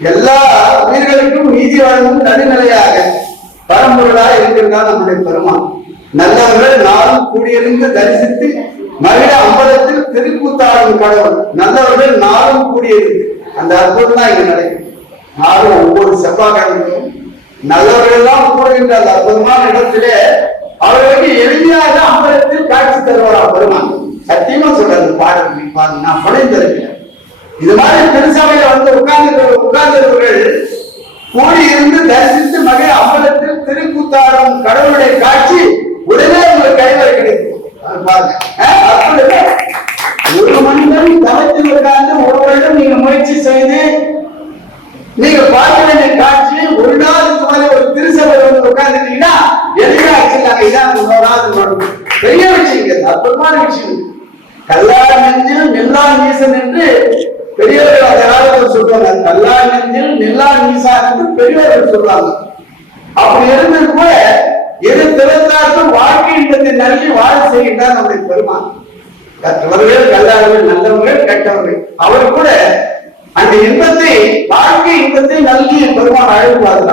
எல்லா உயிர்களுக்கும் நீதி வழங்கும் நடுநிலையாக பரம்பொருளாக இருக்கிறதா நம்முடைய பெருமான். நல்லவர்கள் நாளும் கூடியிருந்து தரிசித்து மகிழ அம்பலத்தில் திருக்கூத்தாடும் கடவுள். நல்லவர்கள் நாளும் கூடியிருந்து அந்த அற்புதம் தான் இங்க நடக்கும் நாளும் ஒவ்வொரு செவ்வாய்க்கிழமையும் நல்லவர்கள் எல்லாம் கூடுகின்ற அந்த அற்புதமான இடத்திலே அவர்களுக்கு எளிமையாக அம்பலத்தில் காட்சி தருவாரா பெருமான். சத்தியமா சொல்றது பாருங்க பாருங்க நான் படைந்திருக்கிறேன் இது மாதிரி திருசபையில வந்து உட்கார்ந்து உட்கார்ந்தவர்கள் கூடி தரிசித்து மகிழ அம்பலத்தில் திருக்கூத்தாடும் கடவுளுடைய காட்சி உடனே உங்களுக்கு கைவரை கிடைக்கும். ஒரு மனிதன் தவத்தில் உட்கார்ந்து ஒரு வருடம் நீங்க முயற்சி செய்து நீங்க பார்க்க வேண்டிய காட்சி ஒரு நாளுக்கு இந்த மாதிரி ஒரு திருசபை வந்து உட்கார்ந்துட்டீங்கன்னா எளிமையா வச்சிருக்காங்க இதான் உங்களோட நடக்கும் பெரிய விஷயம் இது, அற்புதமான விஷயம். கல்லார் நெஞ்சில் நெல்லா நீசன் என்று பெரியவர்கள் அந்த காலத்தில் சொல்றாங்க கல்லார் நெஞ்சில் நெல்லா பெரியவர்கள் சொல்றாங்க. அப்படி இருந்து கூட எது திறந்தாலும் வாழ்க்கை இன்பத்தை நல்கி வாழ செய்கின்றார் நம்முடைய பெருமான். கற்றவர்கள் கல்லாதவர்கள் நல்லவர்கள் கெட்டவர்கள். அவர் கூட அந்த இன்பத்தை வாழ்க்கை இன்பத்தை நல்கி பெருமான் அழைப்பார்கள்